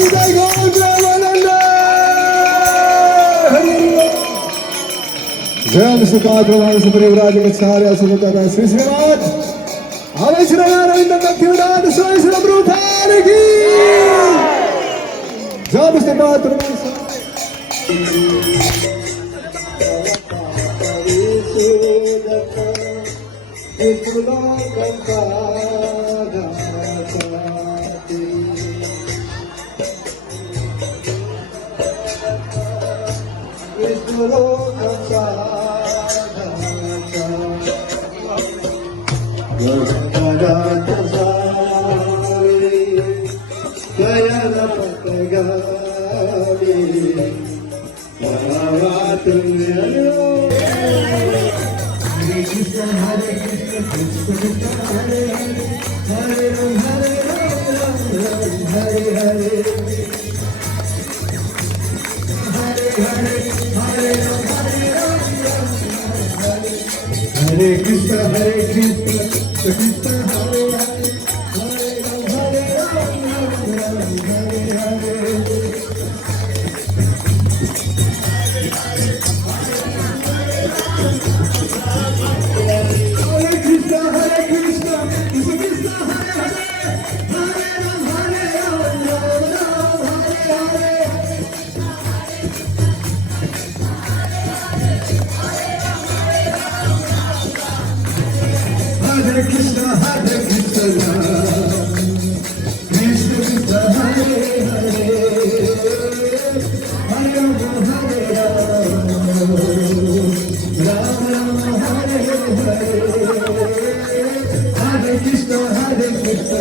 जय गौर प्रेमानंद जय सुखात प्रमाण सुपरिवराज गच्छार्य सुखता श्री श्रीराज आवे श्रीनारायण भक्तिवेदांत स्वामी श्री प्रभुपाद की जय मुस्तफा प्रमाण Hare Krishna, Hare Krishna, Krishna Hare Hare, Hare Ram, Ram Hare Hare. Hare Krishna, Hare Krishna, Krishna Hare Hare, Hare Ram, Ram Hare Hare. Hare Krishna, Hare Krishna, Krishna Krishna Hare Hare, Hare Ram, Hare Ram, Ram Ram Hare Hare. Hare Krishna, Hare Krishna,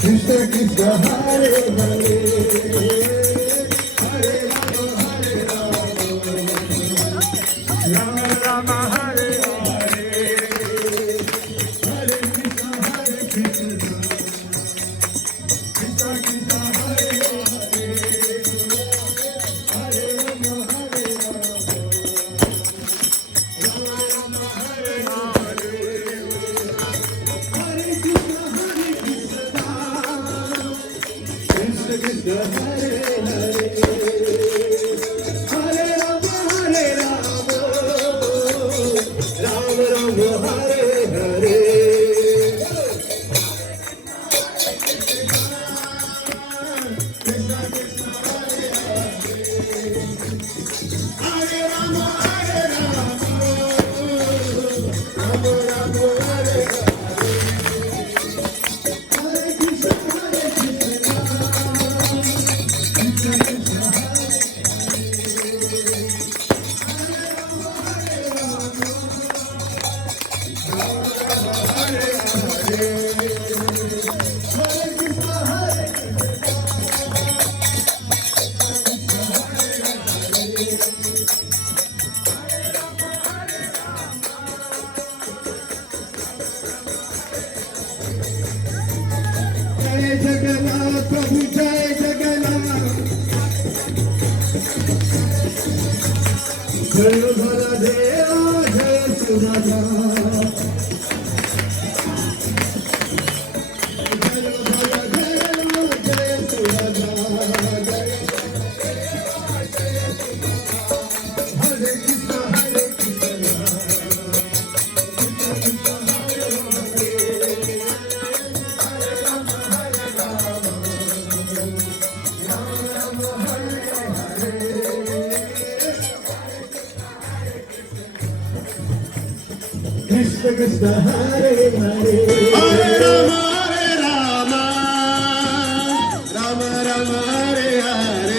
Krishna Krishna Hare Hare, Hare Ram, Hare Ram, Ram Ram Hare. Jagannath प्रभु जय जगन्नाथ जय बलदेव जय Subhadra Krishna Krishna Hare Hare, Hare Rama, Rama Rama Hare Hare,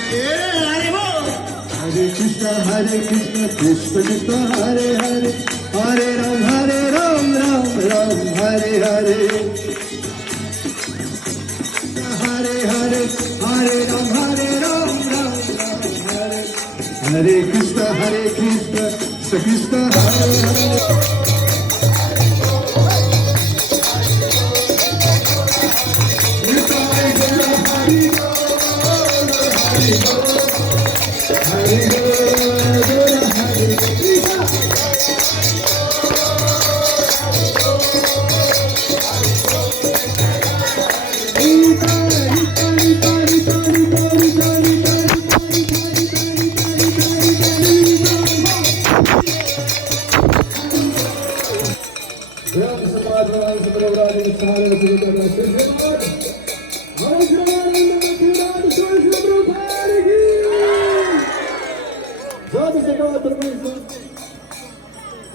Hare Krishna Hare Krishna, Krishna Krishna Hare Hare, Hare Ram, Ram Ram Hare Hare, Hare Hare, Hare Ram, Ram Hare, Hare Krishna Krishna Hare Hare. Hare Zaten